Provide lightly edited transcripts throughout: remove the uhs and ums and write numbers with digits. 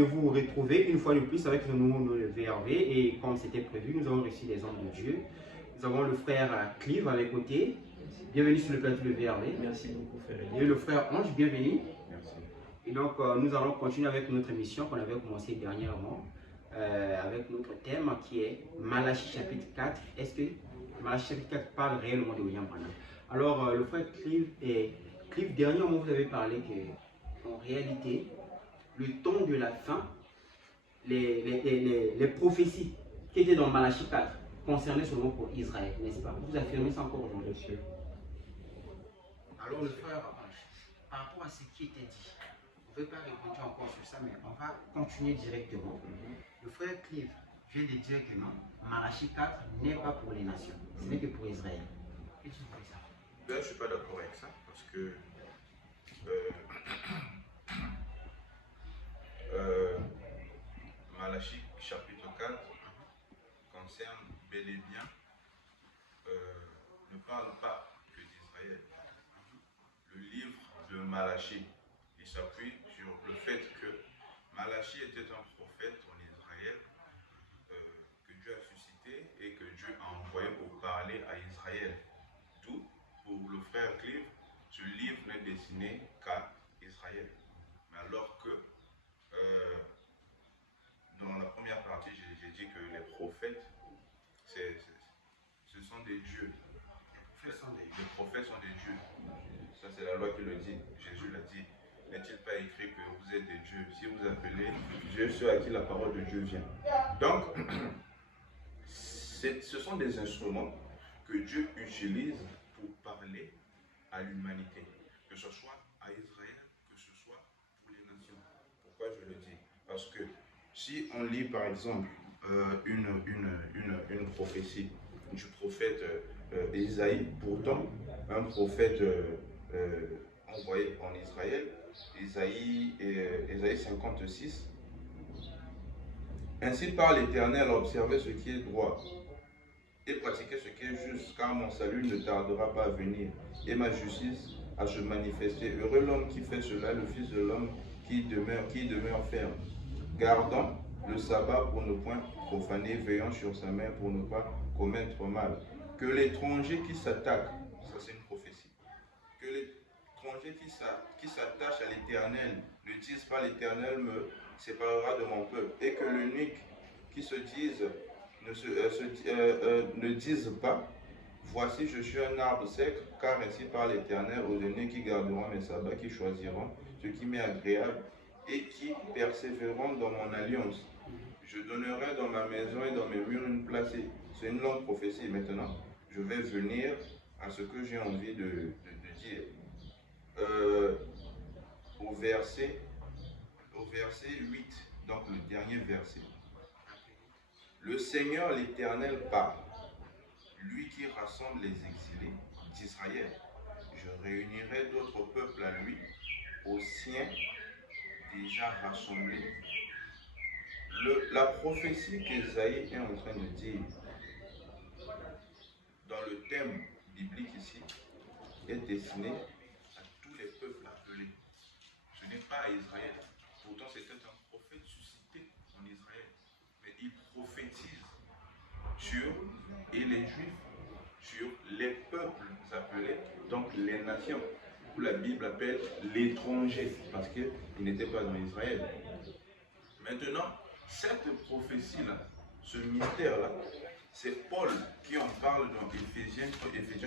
de vous retrouver une fois de plus avec le VRV. Et comme c'était prévu, nous avons reçu des hommes de Dieu. Nous avons le frère Clive à mes côtés. Bienvenue sur le plateau de VRV. Merci beaucoup, frère. Et le frère Ange, bienvenue. Merci. Et donc, nous allons continuer avec notre émission qu'on avait commencé dernièrement, avec notre thème qui est Malachie chapitre 4. Est-ce que Malachie chapitre 4 parle réellement de William Branham? Alors, le frère Clive, dernièrement, vous avez parlé que, en réalité, le temps de la fin, les prophéties qui étaient dans Malachie 4 concernaient seulement pour Israël, n'est-ce pas? Vous affirmez ça encore aujourd'hui? Bien sûr. Alors, le frère Ange, par rapport à ce qui était dit, on ne peut pas répondre encore sur ça, mais on va continuer directement. Le frère Clive vient de dire que non, Malachie 4 n'est pas pour les nations, ce n'est que pour Israël. Qu'est-ce que vous voulez ça? Je ne suis pas d'accord avec ça, parce que Malachie chapitre 4 concerne bel et bien, ne parle pas que d'Israël. Le livre de Malachie, il s'appuie sur le fait que Malachie était un prophète en Israël que Dieu a suscité et que Dieu a envoyé pour parler à Israël. Tout, pour le frère Clive, ce livre n'est destiné qu'à Israël. Mais alors que dans la première partie, j'ai dit que les prophètes, ce sont des dieux. Les prophètes sont des dieux. Ça, c'est la loi qui le dit. Jésus l'a dit. N'est-il pas écrit que vous êtes des dieux? Si vous appelez Dieu ceux à qui la parole de Dieu vient. Donc, ce sont des instruments que Dieu utilise pour parler à l'humanité. Que ce soit à Israël, que ce soit pour les nations. Pourquoi je le dis? Parce que si on lit par exemple une prophétie du prophète Isaïe, pourtant un prophète envoyé en Israël, Isaïe 56, ainsi parle l'Éternel, observez ce qui est droit et pratiquez ce qui est juste, car mon salut ne tardera pas à venir et ma justice à se manifester. Heureux l'homme qui fait cela, le Fils de l'homme qui demeure ferme, gardant le sabbat pour ne point profaner, veillant sur sa main pour ne pas commettre mal. Que l'étranger qui s'attaque, ça c'est une prophétie, que l'étranger qui s'attache à l'Éternel ne dise pas l'Éternel me séparera de mon peuple, et que l'unique qui se dise ne dise pas voici je suis un arbre sec, car ainsi parle l'Éternel aux aînés qui garderont mes sabbats, qui choisiront ce qui m'est agréable et qui persévéreront dans mon alliance. Je donnerai dans ma maison et dans mes murs une place. C'est une longue prophétie. Maintenant, je vais venir à ce que j'ai envie de dire. Au verset 8, donc le dernier verset. Le Seigneur l'Éternel parle, lui qui rassemble les exilés d'Israël. Je réunirai d'autres peuples à lui, aux siens déjà rassemblés. La prophétie qu'Ésaïe est en train de dire dans le thème biblique ici est destinée à tous les peuples appelés. Ce n'est pas à Israël. Pourtant, c'était un prophète suscité en Israël. Mais il prophétise sur, et les Juifs, sur les peuples appelés, donc les nations, où la Bible appelle l'étranger, parce qu'il n'était pas dans Israël. Maintenant, cette prophétie-là, ce mystère-là, c'est Paul qui en parle dans Éphésiens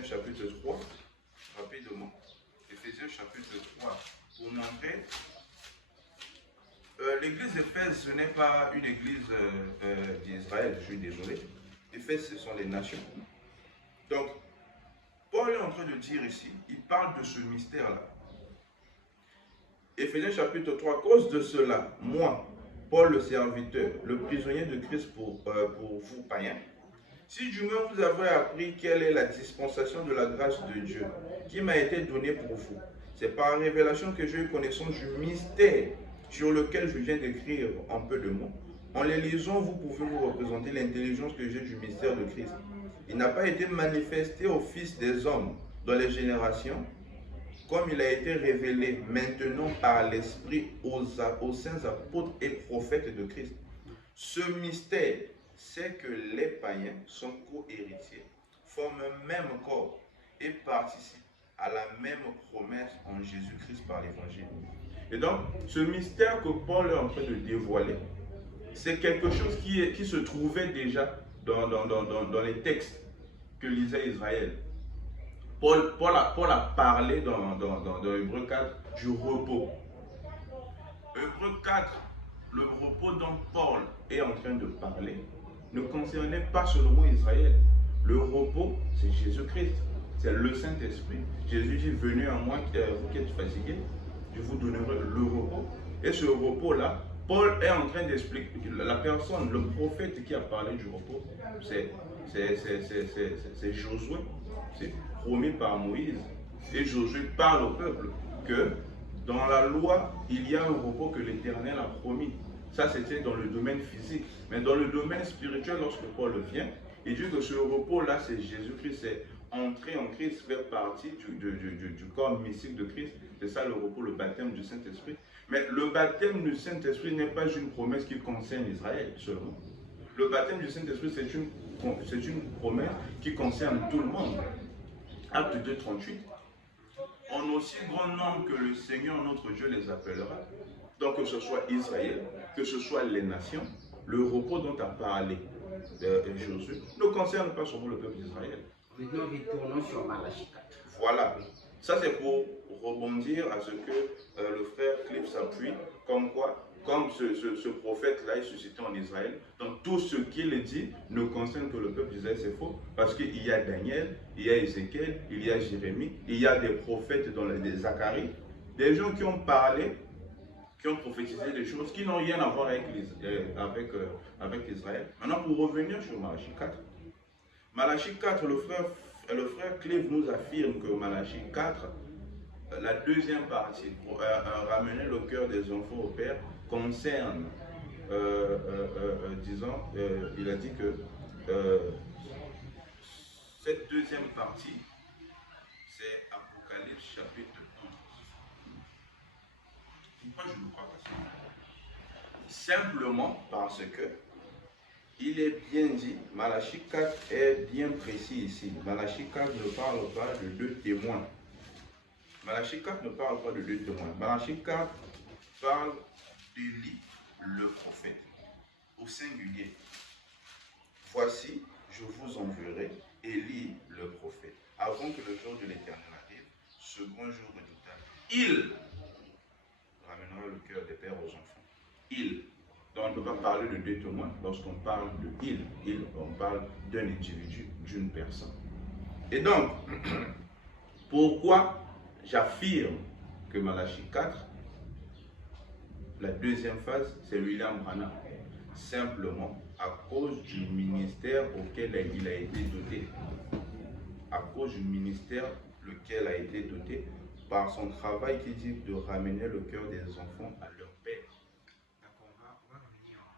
chapitre 3, rapidement. Éphésiens chapitre 3, pour montrer l'église d'Éphèse, ce n'est pas une église d'Israël, je suis désolé. Éphèse, ce sont les nations. Donc, Paul est en train de dire ici, il parle de ce mystère-là. Éphésiens chapitre 3, à cause de cela, moi, Paul le serviteur, le prisonnier de Christ pour vous païens, si du moins vous avez appris quelle est la dispensation de la grâce de Dieu qui m'a été donnée pour vous, c'est par révélation que j'ai eu connaissance du mystère sur lequel je viens d'écrire en peu de mots. En les lisant, vous pouvez vous représenter l'intelligence que j'ai du mystère de Christ. Il n'a pas été manifesté au Fils des hommes dans les générations, comme il a été révélé maintenant par l'Esprit aux saints apôtres et prophètes de Christ. Ce mystère, c'est que les païens sont co-héritiers, forment un même corps et participent à la même promesse en Jésus-Christ par l'Évangile. Et donc, ce mystère que Paul est en train de dévoiler, c'est quelque chose qui se trouvait déjà dans les textes que lisait Israël. Paul a parlé dans Hébreux 4 du repos. Hébreux 4, le repos dont Paul est en train de parler, ne concernait pas seulement Israël. Le repos, c'est Jésus-Christ, c'est le Saint-Esprit. Jésus dit, venez à moi, vous qui êtes fatigués, je vous donnerai le repos. Et ce repos-là, Paul est en train d'expliquer, la personne, le prophète qui a parlé du repos, c'est Josué, c'est promis par Moïse. Et Josué parle au peuple que dans la loi, il y a un repos que l'Éternel a promis. Ça, c'était dans le domaine physique. Mais dans le domaine spirituel, lorsque Paul vient, il dit que ce repos-là, c'est Jésus-Christ, c'est entrer en Christ, faire partie du corps mystique de Christ. C'est ça le repos, le baptême du Saint-Esprit. Mais le baptême du Saint-Esprit n'est pas une promesse qui concerne Israël seulement. Le baptême du Saint-Esprit, c'est une promesse qui concerne tout le monde. Acte 2, 38. En aussi grand nombre que le Seigneur notre Dieu les appellera, donc que ce soit Israël, que ce soit les nations, le repos dont a parlé Josué ne concerne pas seulement le peuple d'Israël. Maintenant, retournons sur Malachie 4. Voilà. Ça, c'est pour rebondir à ce que le frère Cliff s'appuie, comme quoi, comme ce prophète-là est suscité en Israël, donc tout ce qu'il dit ne concerne que le peuple d'Israël, c'est faux, parce qu'il y a Daniel, il y a Ézéchiel, il y a Jérémie, il y a des prophètes dans les Zacharie, des gens qui ont parlé, qui ont prophétisé des choses qui n'ont rien à voir avec Israël. Maintenant, pour revenir sur Malachie 4, Malachie 4, le frère Cliff nous affirme que Malachie 4, la deuxième partie, ramener le cœur des enfants au Père, concerne, il a dit que cette deuxième partie, c'est Apocalypse chapitre 11. Pourquoi je ne crois pas ça? Simplement parce que il est bien dit, Malachie 4 est bien précis ici. Malachie 4 ne parle pas de deux témoins. Malachie 4 ne parle pas de deux témoins. Malachie 4 parle d'Élie, le prophète, au singulier. Voici, je vous enverrai Élie, le prophète, avant que le jour de l'Éternel arrive, ce grand jour redoutable. Il ramènera le cœur des pères aux enfants. Il. Donc on ne peut pas parler de deux témoins. Lorsqu'on parle de il, on parle d'un individu, d'une personne. Et donc, pourquoi j'affirme que Malachie 4, la deuxième phase, c'est William Branham? Simplement à cause du ministère auquel il a été doté. À cause du ministère lequel a été doté par son travail qui dit de ramener le cœur des enfants à leur père. D'accord, on va revenir à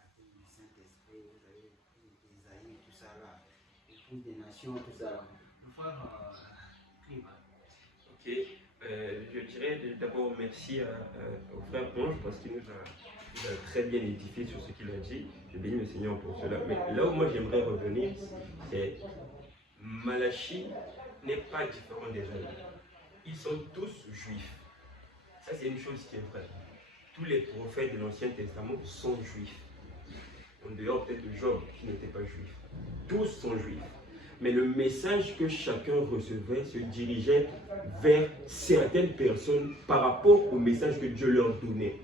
l'appel du Saint-Esprit, vous avez Isaïe, tout ça là, l'épouse des nations, tout ça là. Le frère Climat. Ok, je dirais d'abord merci au frère Ponge parce qu'il nous a très bien édifié sur ce qu'il a dit. Je bénis le Seigneur pour cela. Mais là où moi j'aimerais revenir, c'est Malachie n'est pas différent des autres. Ils sont tous juifs. Ça c'est une chose qui est vraie. Tous les prophètes de l'Ancien Testament sont juifs. En dehors peut-être de Job qui n'était pas juif. Tous sont juifs. Mais le message que chacun recevait se dirigeait vers certaines personnes par rapport au message que Dieu leur donnait.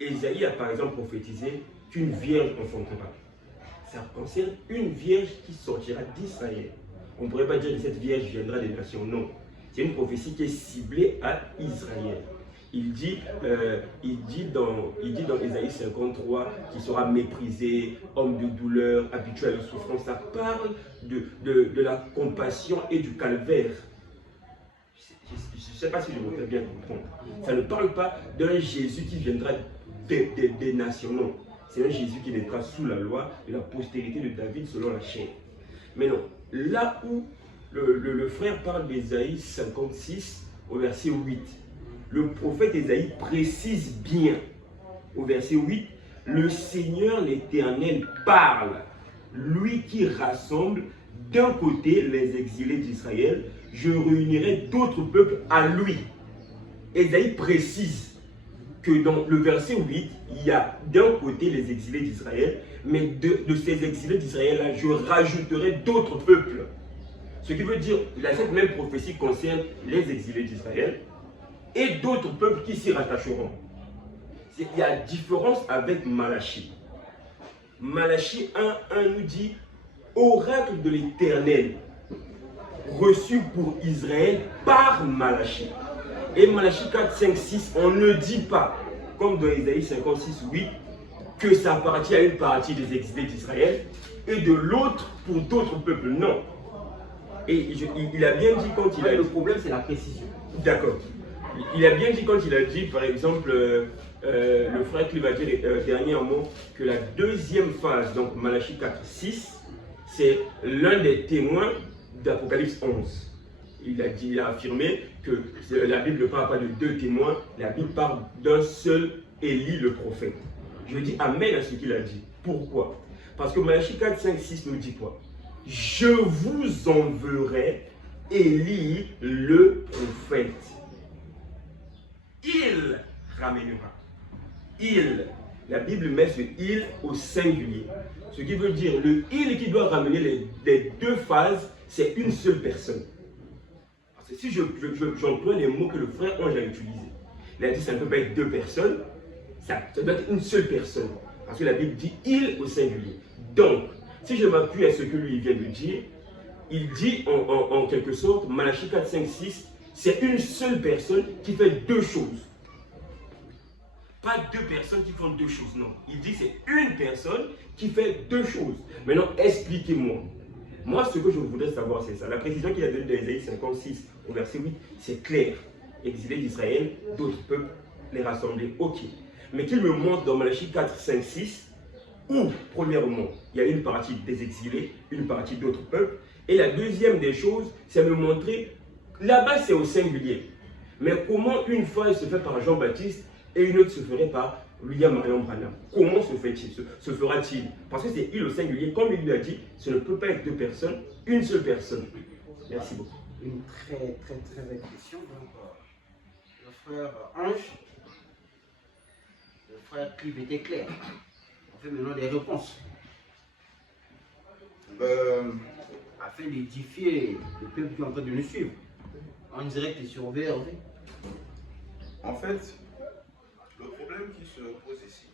Ésaïe a par exemple prophétisé qu'une vierge enfantera. Ça concerne une vierge qui sortira d'Israël. On ne pourrait pas dire que cette vierge viendra des nations, non. C'est une prophétie qui est ciblée à Israël. Il dit dans Ésaïe 53 qu'il sera méprisé, homme de douleur, habitué à la souffrance. Ça parle de la compassion et du calvaire. Je ne sais pas si je me fais bien comprendre. Ça ne parle pas d'un Jésus qui viendra des nations, non. C'est un Jésus qui naîtra sous la loi de la postérité de David selon la chair. Mais non, là où le frère parle d'Ésaïe 56 au verset 8, le prophète Ésaïe précise bien au verset 8, le Seigneur l'Éternel parle, lui qui rassemble d'un côté les exilés d'Israël, je réunirai d'autres peuples à lui. Ésaïe précise que dans le verset 8, il y a d'un côté les exilés d'Israël, mais de ces exilés d'Israël-là, je rajouterai d'autres peuples. Ce qui veut dire que cette même prophétie concerne les exilés d'Israël et d'autres peuples qui s'y rattacheront. Il y a différence avec Malachie. Malachie 1:1 nous dit « Oracle de l'Éternel, reçu pour Israël par Malachie ». Et Malachie 4, 5, 6, on ne dit pas, comme dans Ésaïe 56, 8, que ça appartient à une partie des exilés d'Israël et de l'autre pour d'autres peuples. Non. Et il a bien dit quand il a... Le problème, c'est la précision. D'accord. Il a bien dit quand il a dit, par exemple, le frère qui va dire dernièrement, que la deuxième phase, donc Malachie 4, 6, c'est l'un des témoins d'Apocalypse 11. Il a affirmé que la Bible ne parle pas de deux témoins, la Bible parle d'un seul Élie le prophète. Je dis amen à ce qu'il a dit. Pourquoi? Parce que Malachie 4, 5, 6 nous dit quoi? Je vous enverrai Élie le prophète. Il ramènera. Il. La Bible met ce il au singulier. Ce qui veut dire le il qui doit ramener les deux phases, c'est une seule personne. Parce que si j'emploie les mots que le frère Ange a utilisés, il a dit ça ne peut pas être deux personnes, ça doit être une seule personne. Parce que la Bible dit il au singulier. Donc, si je m'appuie à ce que lui vient de dire, il dit en quelque sorte, Malachie 4, 5, 6, c'est une seule personne qui fait deux choses. Pas deux personnes qui font deux choses, non. Il dit c'est une personne qui fait deux choses. Maintenant, expliquez-moi. Moi, ce que je voudrais savoir, c'est ça. La précision qu'il a donnée dans Ésaïe 56 au verset 8, c'est clair. Exilés d'Israël, d'autres peuples, les rassembler. Ok. Mais qu'il me montre dans Malachie 4, 5, 6, où, premièrement, il y a une partie des exilés, une partie d'autres peuples. Et la deuxième des choses, c'est me montrer, là-bas c'est au singulier. Mais comment une fois se fait par Jean-Baptiste et une autre se ferait par William Marion Branham? Comment se fait-il, se fera-t-il? Parce que c'est il au singulier, comme il lui a dit, ce ne peut pas être deux personnes, une seule personne. Merci beaucoup. Une très belle question. Donc, le frère Ange, le frère Clive était clair. On fait maintenant des réponses. Afin d'édifier le peuple qui est en train de nous suivre. En direct et sur VRV. En fait, le problème qui se pose ici,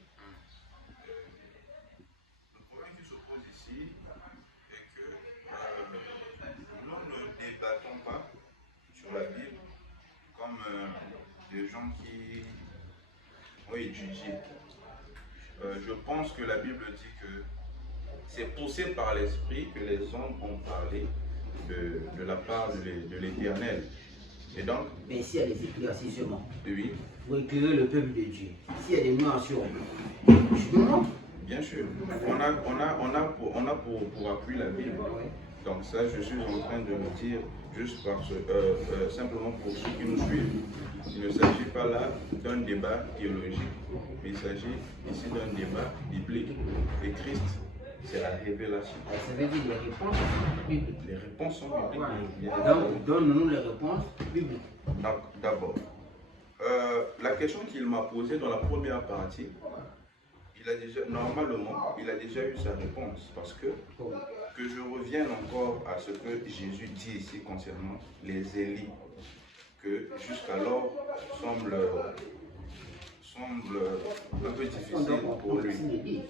est que nous ne débattons pas sur la Bible comme des gens qui ont étudié. Je pense que la Bible dit que c'est poussé par l'Esprit que les hommes ont parlé de la part de l'Éternel. Et donc, mais s'il y a des éclaircissements, oui, pour éclairer le peuple de Dieu, s'il y a des noirs sur je me montre. Bien sûr, on a pour appui la Bible. Donc ça, je suis en train de le dire juste parce simplement pour ceux qui nous suivent. Il ne s'agit pas là d'un débat théologique, mais il s'agit ici d'un débat biblique. Et Christ, c'est la révélation. Ça veut dire les réponses sont bibliques. Les réponses sont bibliques. Ouais. Donc, donne-nous les réponses bibliques. D'abord, la question qu'il m'a posée dans la première partie, normalement, il a déjà eu sa réponse. Parce que je revienne encore à ce que Jésus dit ici concernant les Élis, que jusqu'alors semble un peu difficile pour lui.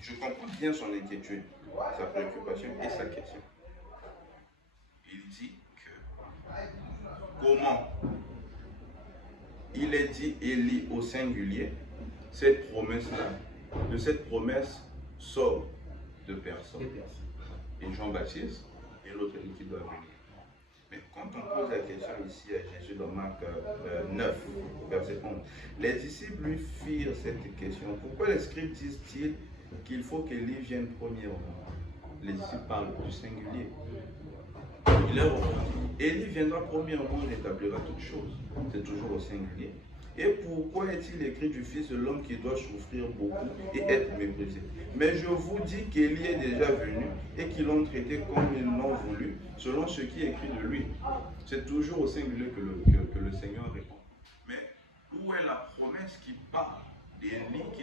Je comprends bien son inquiétude, sa préoccupation et sa question. Il dit que comment il est dit Élie au singulier, cette promesse-là, de cette promesse sort deux personnes. Et Jean-Baptiste et l'autre qui doit venir. Mais quand on pose la question ici à Jésus dans Marc 9, verset 11, les disciples lui firent cette question. Pourquoi les scribes disent-ils qu'il faut qu'Élie vienne premièrement? les disciples parlent du singulier. Il leur répondit, Élie viendra premièrement et rétablira toutes choses. C'est toujours au singulier. Et pourquoi est-il écrit du Fils de l'homme qui doit souffrir beaucoup et être méprisé? Mais je vous dis qu'Élie est déjà venu et qu'ils l'ont traité comme ils l'ont voulu, selon ce qui est écrit de lui. C'est toujours au singulier que le Seigneur répond. Mais où est la promesse qui parle d'Élie qui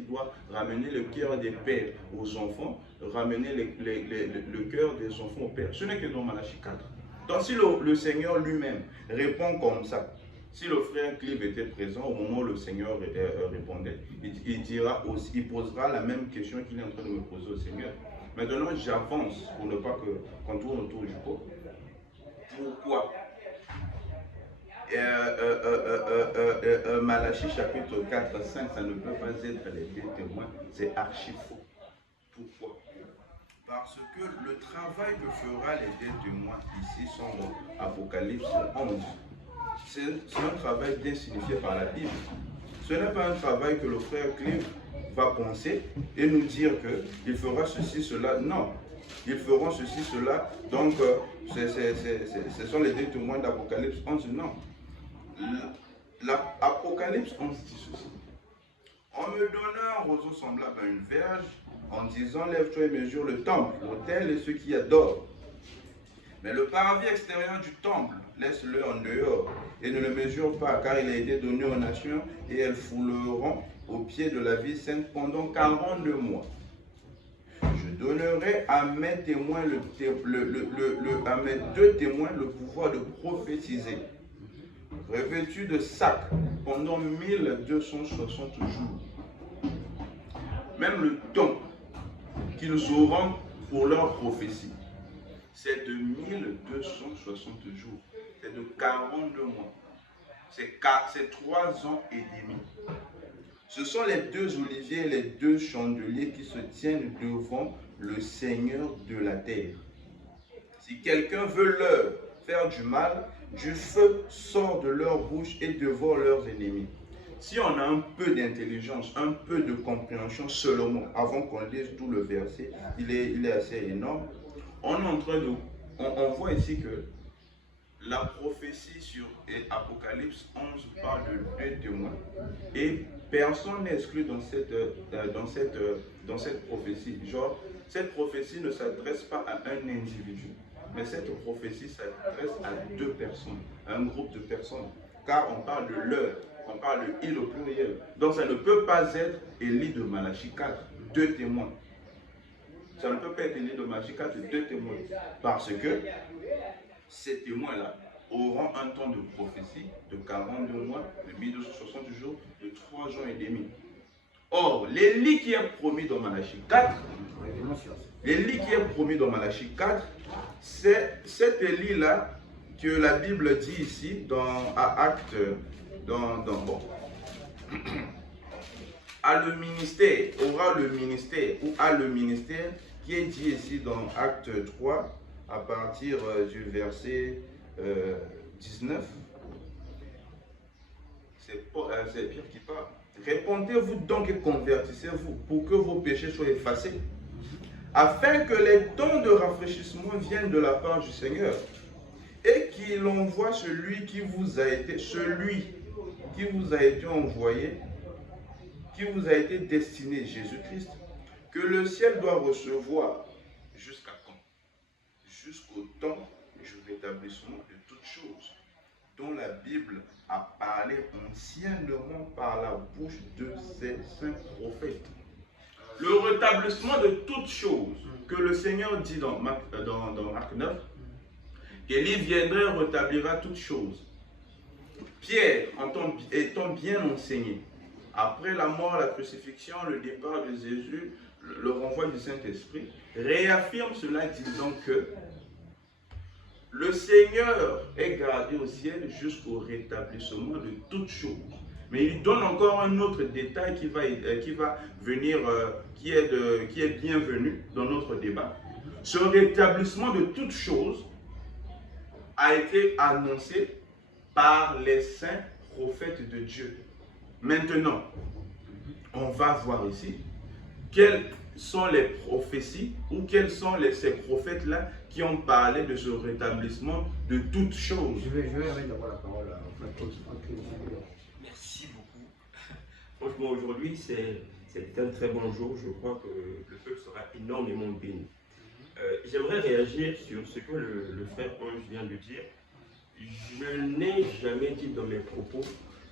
doit ramener le cœur des pères aux enfants, ramener le cœur des enfants aux pères? Ce n'est que dans Malachie 4. Donc si le Seigneur lui-même répond comme ça, si le frère Clive était présent au moment où le Seigneur répondait, il posera la même question qu'il est en train de me poser au Seigneur. Maintenant, j'avance pour ne pas qu'on tourne autour du pot. Pourquoi Malachie chapitre 4, 5, ça ne peut pas être les deux témoins, c'est archi faux. Pourquoi? Parce que le travail que fera les deux témoins ici sont dans Apocalypse 11. C'est un travail bien signifié par la Bible. Ce n'est pas un travail que le frère Clive va penser et nous dire qu'il fera ceci, cela. Non, ils feront ceci, cela. Donc, ce sont les deux témoins d'Apocalypse 11. Non. L'Apocalypse 11 dit ceci. On me donna un roseau semblable à une verge en disant, lève-toi et mesure le temple, l'autel et ceux qui adorent. Mais le parvis extérieur du temple, laisse-le en dehors et ne le mesure pas, car il a été donné aux nations et elles fouleront au pied de la ville sainte pendant 42 mois. Je donnerai à mes témoins à mes deux témoins le pouvoir de prophétiser, revêtus de sac pendant 1260 jours. Même le temps qu'ils auront pour leur prophétie, c'est de 1260 jours, c'est de 42 mois, c'est 3 ans et demi. Ce sont les deux oliviers et les deux chandeliers qui se tiennent devant le Seigneur de la terre. Si quelqu'un veut leur faire du mal, du feu sort de leur bouche et dévore leurs ennemis. Si on a un peu d'intelligence, un peu de compréhension seulement, avant qu'on lise tout le verset, il est assez énorme. On voit ici que la prophétie sur Apocalypse 11 parle de deux témoins et personne n'est exclu dans cette prophétie. Genre, cette prophétie ne s'adresse pas à un individu, mais cette prophétie s'adresse à deux personnes, à un groupe de personnes, car on parle de leur, on parle de il au pluriel. Donc ça ne peut pas être Élie de Malachie 4, deux témoins. Ça ne peut pas être Élie de Malachie 4, deux témoins, parce que ces témoins-là auront un temps de prophétie de 42 mois, de 1260 jours, de 3 ans et demi. Or, l'Élie qui est promis dans Malachie 4, c'est cet Élie-là que la Bible dit ici dans Actes, a le ministère qui est dit ici dans Acte 3 à partir du verset 19. C'est Pierre qui parle. Répondez-vous donc et convertissez-vous pour que vos péchés soient effacés, afin que les dons de rafraîchissement viennent de la part du Seigneur et qu'il envoie celui qui vous a été envoyé, qui vous a été destiné, Jésus-Christ, que le ciel doit recevoir jusqu'à quand? Jusqu'au temps du rétablissement de toutes choses, dont la Bible a parlé anciennement par la bouche de ses saints prophètes. Le rétablissement de toutes choses que le Seigneur dit dans Marc 9, qu'Élie viendrait et rétablira toutes choses. Pierre, étant bien enseigné, après la mort, la crucifixion, le départ de Jésus, le renvoi du Saint-Esprit, réaffirme cela disant que le Seigneur est gardé au ciel jusqu'au rétablissement de toutes choses. Mais il donne encore un autre détail qui va venir, qui est bienvenu dans notre débat. Ce rétablissement de toutes choses a été annoncé par les saints prophètes de Dieu. Maintenant, on va voir ici sont les prophéties ou quels sont ces prophètes-là qui ont parlé de ce rétablissement de toutes choses? Je vais remettre d'abord la parole à Merci beaucoup. Franchement, aujourd'hui, c'est un très bon jour. Je crois que le peuple sera énormément béni. J'aimerais réagir sur ce que le frère Ange vient de dire. Je n'ai jamais dit dans mes propos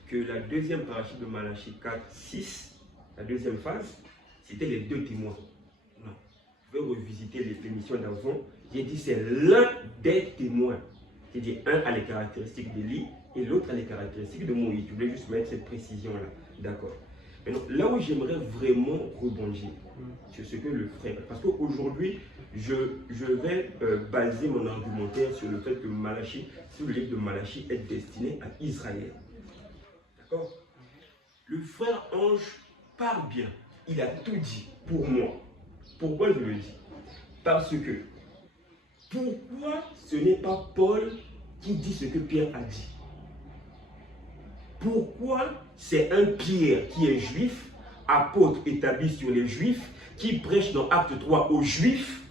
que la deuxième parachie de Malachie 4, 6, la deuxième phase, c'était les deux témoins. Non. Je vais revisiter les émissions d'avant. J'ai dit c'est l'un des témoins. J'ai dit un a les caractéristiques d'Élie et l'autre a les caractéristiques de Moïse. Je voulais juste mettre cette précision-là. D'accord. Maintenant, là où j'aimerais vraiment rebondir sur ce que le frère... Parce qu'aujourd'hui, je vais baser mon argumentaire sur le fait que Malachie, sur le livre de Malachie, est destiné à Israël. D'accord? Le frère Ange parle bien. Il a tout dit pour moi. Pourquoi je le dis? Parce que, pourquoi ce n'est pas Paul qui dit ce que Pierre a dit? Pourquoi c'est un Pierre qui est juif, apôtre établi sur les juifs, qui prêche dans Acte 3 aux juifs,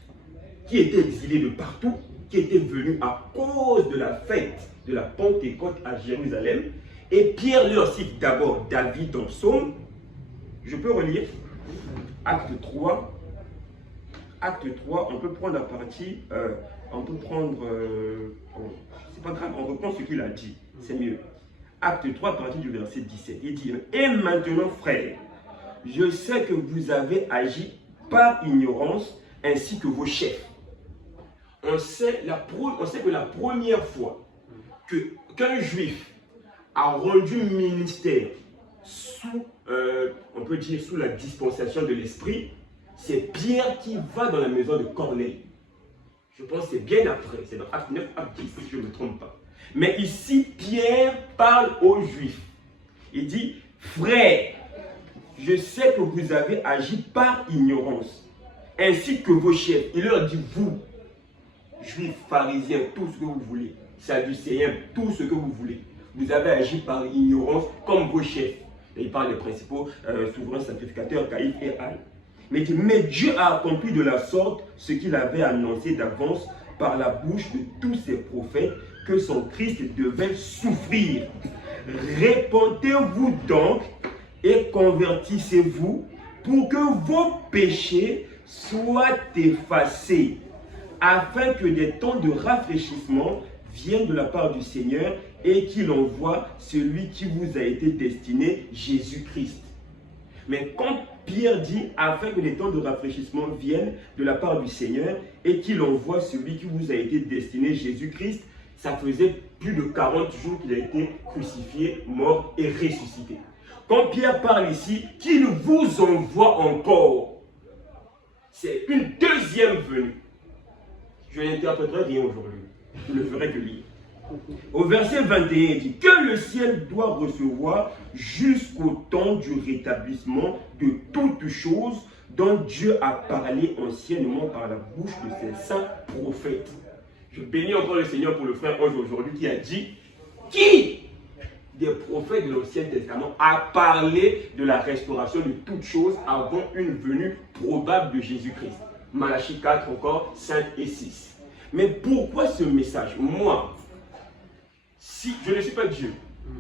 qui étaient exilés de partout, qui étaient venus à cause de la fête de la Pentecôte à Jérusalem, et Pierre leur cite d'abord David dans Psaume. Je peux relire Acte 3. Acte 3, on peut prendre la partie, c'est pas grave, on reprend ce qu'il a dit, c'est mieux. Acte 3, à partir du verset 17, il dit, et maintenant frères, je sais que vous avez agi par ignorance ainsi que vos chefs. On sait que la première fois qu'un juif a rendu ministère sous, on peut dire, sous la dispensation de l'esprit, c'est Pierre qui va dans la maison de Corneille. Je pense que c'est bien après, c'est dans Acte 9, Acte 10, si je ne me trompe pas. Mais ici, Pierre parle aux Juifs. Il dit, frères, je sais que vous avez agi par ignorance, ainsi que vos chefs. Il leur dit, vous, Juifs, pharisiens, tout ce que vous voulez, sadducéens, tout ce que vous voulez, vous avez agi par ignorance comme vos chefs. Et il parle des principaux souverains sacrificateurs, Caïphe et Anne. Mais Dieu a accompli de la sorte ce qu'il avait annoncé d'avance par la bouche de tous ses prophètes, que son Christ devait souffrir. Répentez-vous donc et convertissez-vous pour que vos péchés soient effacés, afin que des temps de rafraîchissement viennent de la part du Seigneur et qu'il envoie celui qui vous a été destiné, Jésus-Christ. Mais quand Pierre dit, afin que les temps de rafraîchissement viennent de la part du Seigneur et qu'il envoie celui qui vous a été destiné, Jésus-Christ, ça faisait plus de 40 jours qu'il a été crucifié, mort et ressuscité. Quand Pierre parle ici, qu'il vous envoie encore, c'est une deuxième venue. Je n'interpréterai rien aujourd'hui, je ne ferai que lire. Au verset 21, il dit que le ciel doit recevoir jusqu'au temps du rétablissement de toutes choses dont Dieu a parlé anciennement par la bouche de ses saints prophètes. Je bénis encore le Seigneur pour le frère Ange aujourd'hui qui a dit qui des prophètes de l'Ancien Testament a parlé de la restauration de toutes choses avant une venue probable de Jésus-Christ. Malachie 4 encore, 5 et 6. Mais pourquoi ce message? Moi, si je ne suis pas Dieu,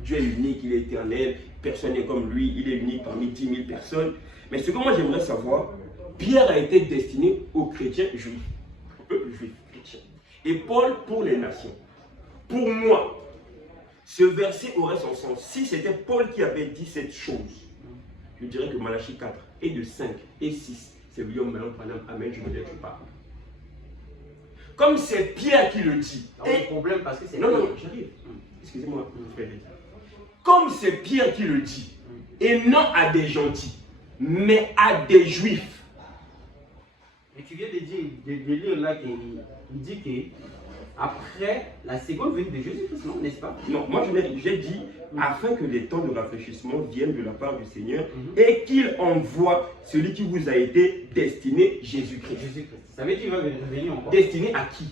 Dieu est unique, il est éternel, personne n'est comme lui, il est unique parmi 10 000 personnes. Mais ce que moi j'aimerais savoir, Pierre a été destiné aux chrétiens juifs, au peuple juif chrétien, et Paul pour les nations. Pour moi, ce verset aurait son sens. Si c'était Paul qui avait dit cette chose, je dirais que Malachie 4 et de 5 et 6, c'est William Mellon Branham, amen, je ne me détruis pas. Comme c'est Pierre qui le dit. Non, et... le problème, parce que c'est... Non, j'arrive. Excusez-moi, frère. Comme c'est Pierre qui le dit, et non à des gentils, mais à des juifs. Et tu viens de lire là qu'il dit que après la seconde venue de Jésus-Christ, non, n'est-ce pas? Non, moi j'ai dit afin que les temps de rafraîchissement viennent de la part du Seigneur et qu'il envoie celui qui vous a été destiné, Jésus-Christ. Jésus-Christ. Ça veut dire qu'il va revenir encore. Destiné à qui?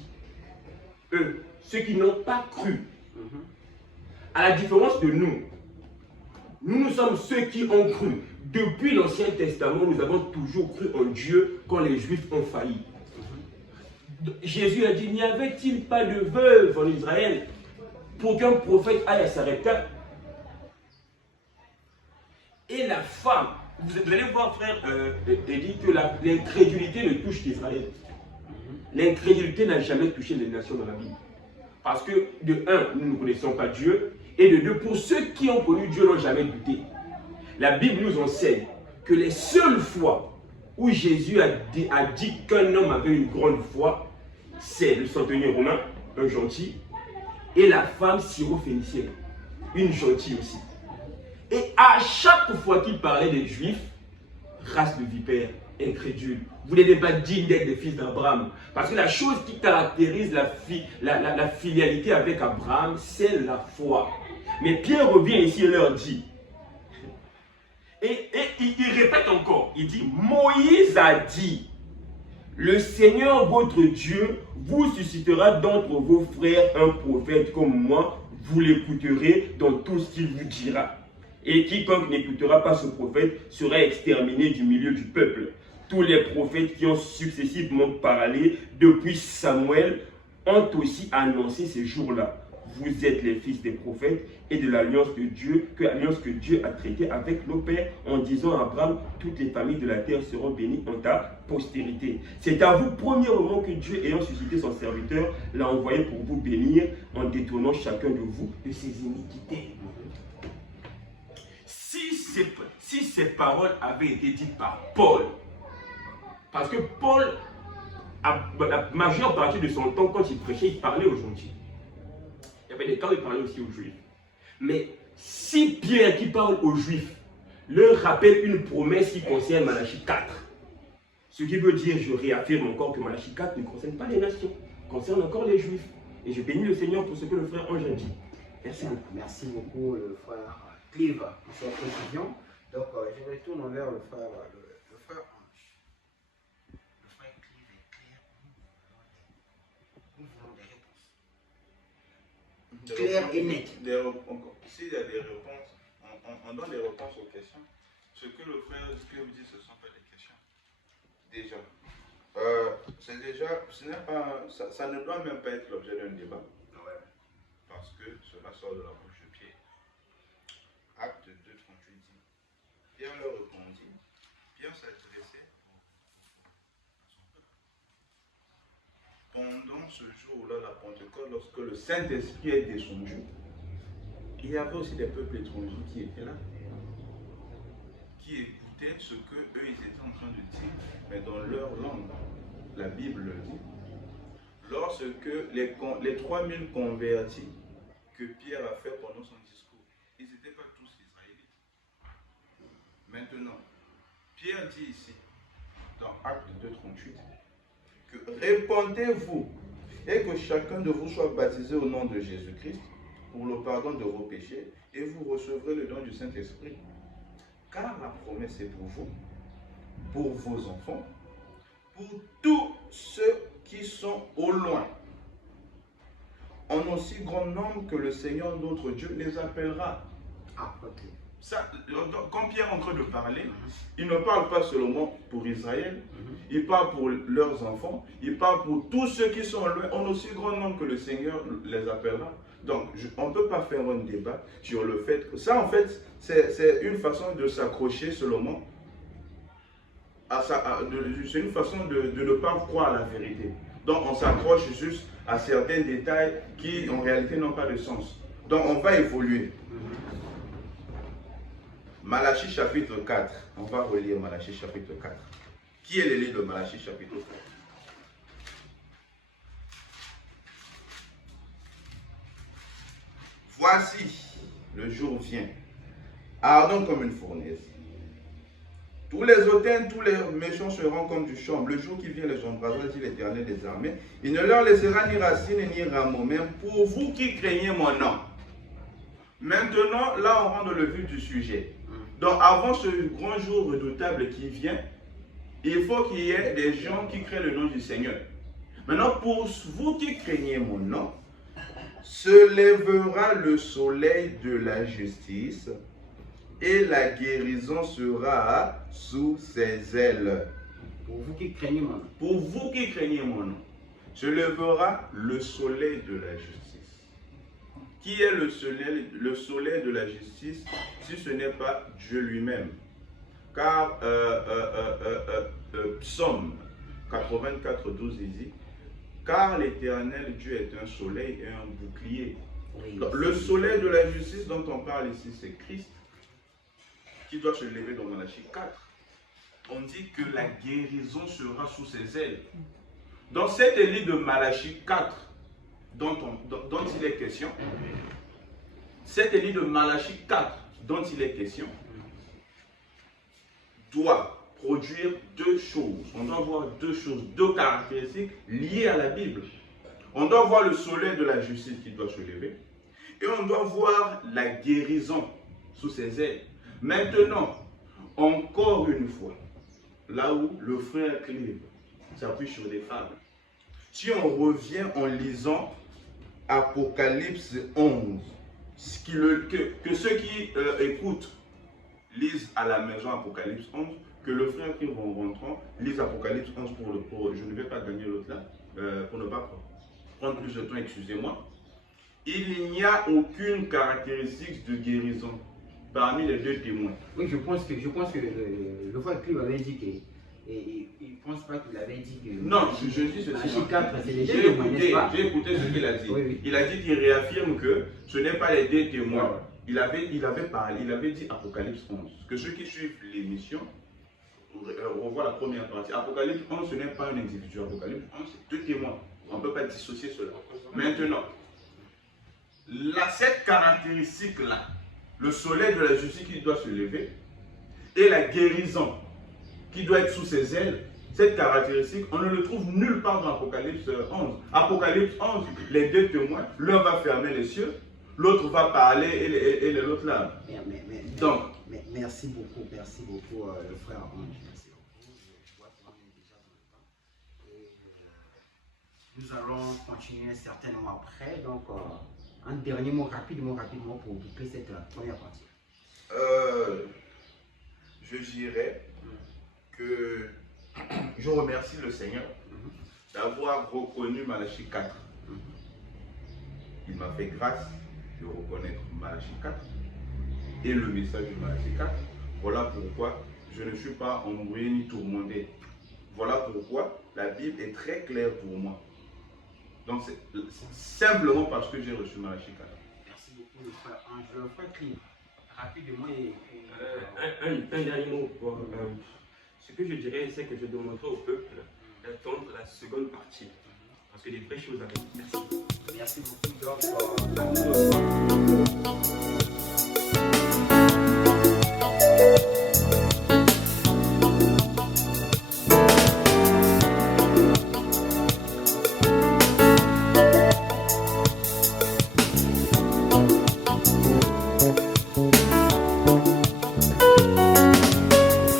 Eux, ceux qui n'ont pas cru. À la différence de nous, nous sommes ceux qui ont cru. Depuis l'Ancien Testament, nous avons toujours cru en Dieu quand les Juifs ont failli. Jésus a dit, n'y avait-il pas de veuve en Israël pour qu'un prophète aille à Sarepta? Et la femme, vous allez voir, frère, il dit que l'incrédulité ne touche qu'Israël. L'incrédulité n'a jamais touché les nations dans la Bible. Parce que, de un, nous ne connaissons pas Dieu, et de deux, pour ceux qui ont connu Dieu n'ont jamais douté. La Bible nous enseigne que les seules fois où Jésus a dit qu'un homme avait une grande foi, c'est le centenier romain, un gentil, et la femme syrophénicienne, une gentille aussi. Et à chaque fois qu'il parlait des Juifs, race de vipères, incrédules, vous n'êtes pas dignes d'être des fils d'Abraham. Parce que la chose qui caractérise la filialité avec Abraham, c'est la foi. Mais Pierre revient ici et leur dit, et il répète encore, il dit, Moïse a dit, le Seigneur votre Dieu vous suscitera d'entre vos frères un prophète comme moi, vous l'écouterez dans tout ce qu'il vous dira. Et quiconque n'écoutera pas ce prophète sera exterminé du milieu du peuple. Tous les prophètes qui ont successivement parlé depuis Samuel ont aussi annoncé ces jours-là. Vous êtes les fils des prophètes et de l'alliance de Dieu, que Dieu a traitée avec nos pères en disant à Abraham, toutes les familles de la terre seront bénies en ta postérité. C'est à vous, premièrement, que Dieu, ayant suscité son serviteur, l'a envoyé pour vous bénir en détournant chacun de vous de ses iniquités. Si ces paroles avaient été dites par Paul, parce que Paul, la majeure partie de son temps, quand il prêchait, il parlait aux gentils. Il y avait des temps où il parlait aussi aux Juifs. Mais si Pierre, qui parle aux Juifs, leur rappelle une promesse qui concerne Malachie 4, ce qui veut dire, je réaffirme encore que Malachie 4 ne concerne pas les nations, concerne encore les Juifs. Et je bénis le Seigneur pour ce que le frère Ange a dit. Merci beaucoup. Merci beaucoup, le frère Clive, pour cette précision. Donc, je retourne vers le frère Ange. Le frère Clive est clair. Nous voulons des réponses. Claires et nettes. S'il y a des réponses, on donne des réponses aux questions. Ce que le frère Clive dit, ce ne sont pas des questions. Déjà. C'est déjà, ça ne doit même pas être l'objet d'un débat. Ouais. Parce que cela sort de la bouche de Pierre. Acte 2, 38 dit, Pierre leur répondit, Pierre s'adressait à son peuple. Pendant ce jour-là, la Pentecôte, lorsque le Saint-Esprit est descendu, il y avait aussi des peuples étrangers qui étaient là, qui écoutaient ce qu'eux, ils étaient en train de dire, mais dans leur langue. La Bible le dit. Lorsque les 3000 convertis que Pierre a fait pendant son discours, ils n'étaient pas tous israélites. Maintenant, Pierre dit ici, dans Acte 2, 38, que répandez-vous et que chacun de vous soit baptisé au nom de Jésus-Christ pour le pardon de vos péchés et vous recevrez le don du Saint-Esprit. Car la promesse est pour vous, pour vos enfants, pour tous ceux qui sont au loin, en aussi grand nombre que le Seigneur notre Dieu les appellera. Ah, ok. Ça, quand Pierre est en train de parler, il ne parle pas seulement pour Israël, il parle pour leurs enfants, il parle pour tous ceux qui sont loin, en aussi grand nombre que le Seigneur les appellera. Donc, on ne peut pas faire un débat sur le fait que ça, en fait, c'est une façon de s'accrocher seulement. C'est une façon de ne pas croire à la vérité. Donc on s'accroche juste à certains détails qui en réalité n'ont pas de sens. Donc on va évoluer. Malachie chapitre 4. On va relire Malachie chapitre 4. Qui est le livre de Malachie chapitre 4? Voici, le jour vient, ardent comme une fournaise. Tous les hautains, tous les méchants seront comme du champ. Le jour qui vient les embrasera, dit l'Éternel des armées. Il ne leur laissera ni racine ni rameau, même pour vous qui craignez mon nom. Maintenant, là, on rentre dans le vif du sujet. Donc, avant ce grand jour redoutable qui vient, il faut qu'il y ait des gens qui craignent le nom du Seigneur. Maintenant, pour vous qui craignez mon nom, se lèvera le soleil de la justice et la guérison sera sous ses ailes. Pour vous qui craignez mon nom. Pour vous qui craignez mon nom, se lèvera le soleil de la justice. Qui est le soleil de la justice si ce n'est pas Dieu lui-même? Car Psaume 84, 12 il dit, car l'Éternel Dieu est un soleil et un bouclier. Oui, Donc, le soleil de la justice dont on parle ici, c'est Christ, qui doit se lever dans Malachie 4. On dit que la guérison sera sous ses ailes. Dans cet élite de Malachie 4, dont il est question, cet élite de Malachie 4, dont il est question, doit produire deux choses. On doit voir deux choses, deux caractéristiques liées à la Bible. On doit voir le soleil de la justice qui doit se lever, et on doit voir la guérison sous ses ailes. Maintenant, encore une fois, là où le frère Clive s'appuie sur des fables, si on revient en lisant Apocalypse 11, que ceux qui écoutent lisent à la maison Apocalypse 11, que le frère Clive en rentrant lise Apocalypse 11 je ne vais pas gagner l'autre là, pour ne pas prendre plus de temps, excusez-moi. Il n'y a aucune caractéristique de guérison parmi les deux témoins. Oui, je pense que le frère Clive avait dit que il ne pense pas qu'il avait dit que... Non, je dis ceci. Malachie 4, c'est les J'ai deux témoins, n'est-ce pas? écouté ce qu'il a dit. Oui, oui. Il a dit qu'il réaffirme que ce n'est pas les deux témoins. Ouais. Il avait dit Apocalypse 11. Que ceux qui suivent l'émission revoient la première partie. Apocalypse 11, ce n'est pas un individu. Apocalypse 11, c'est deux témoins. On ne peut pas dissocier cela. Maintenant, cette caractéristique-là, le soleil de la justice qui doit se lever, et la guérison qui doit être sous ses ailes, cette caractéristique, on ne le trouve nulle part dans Apocalypse 11. Apocalypse 11, les deux témoins, l'un va fermer les cieux, l'autre va parler et l'autre là. Donc, merci beaucoup, le frère Ange. Merci beaucoup. Je vois qu'on est déjà dans le temps. Et, nous allons continuer certainement après. Donc, un dernier mot rapidement pour boucler cette première partie. Je dirais que je remercie le Seigneur d'avoir reconnu Malachie 4. Il m'a fait grâce de reconnaître Malachie 4 et le message de Malachie 4. Voilà pourquoi je ne suis pas embrouillé ni tourmenté. Voilà pourquoi la Bible est très claire pour moi. Donc c'est simplement parce que j'ai reçu Malachie 4. Merci beaucoup le frère Ange. Le frère Clive, rapidement Un dernier mot. Ce que je dirais, c'est que je demanderai au peuple d'attendre la seconde partie. Parce que des vraies choses arrivent. Merci. Merci beaucoup.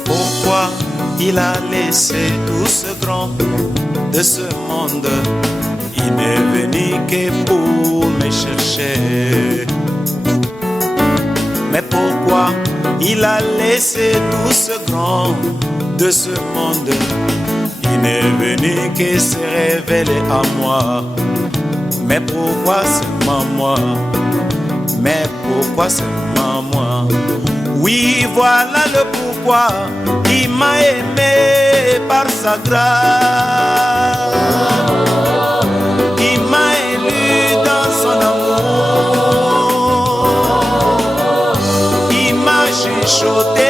Pourquoi il a laissé tout ce grand de ce monde? Il n'est venu que pour me chercher. Mais pourquoi il a laissé tout ce grand de ce monde? Il n'est venu que se révéler à moi. Mais pourquoi seulement moi? Mais pourquoi seulement moi? Oui, voilà le pourquoi. Il m'a aimé par sa grâce. Il m'a élu dans son amour. Il m'a chuchoté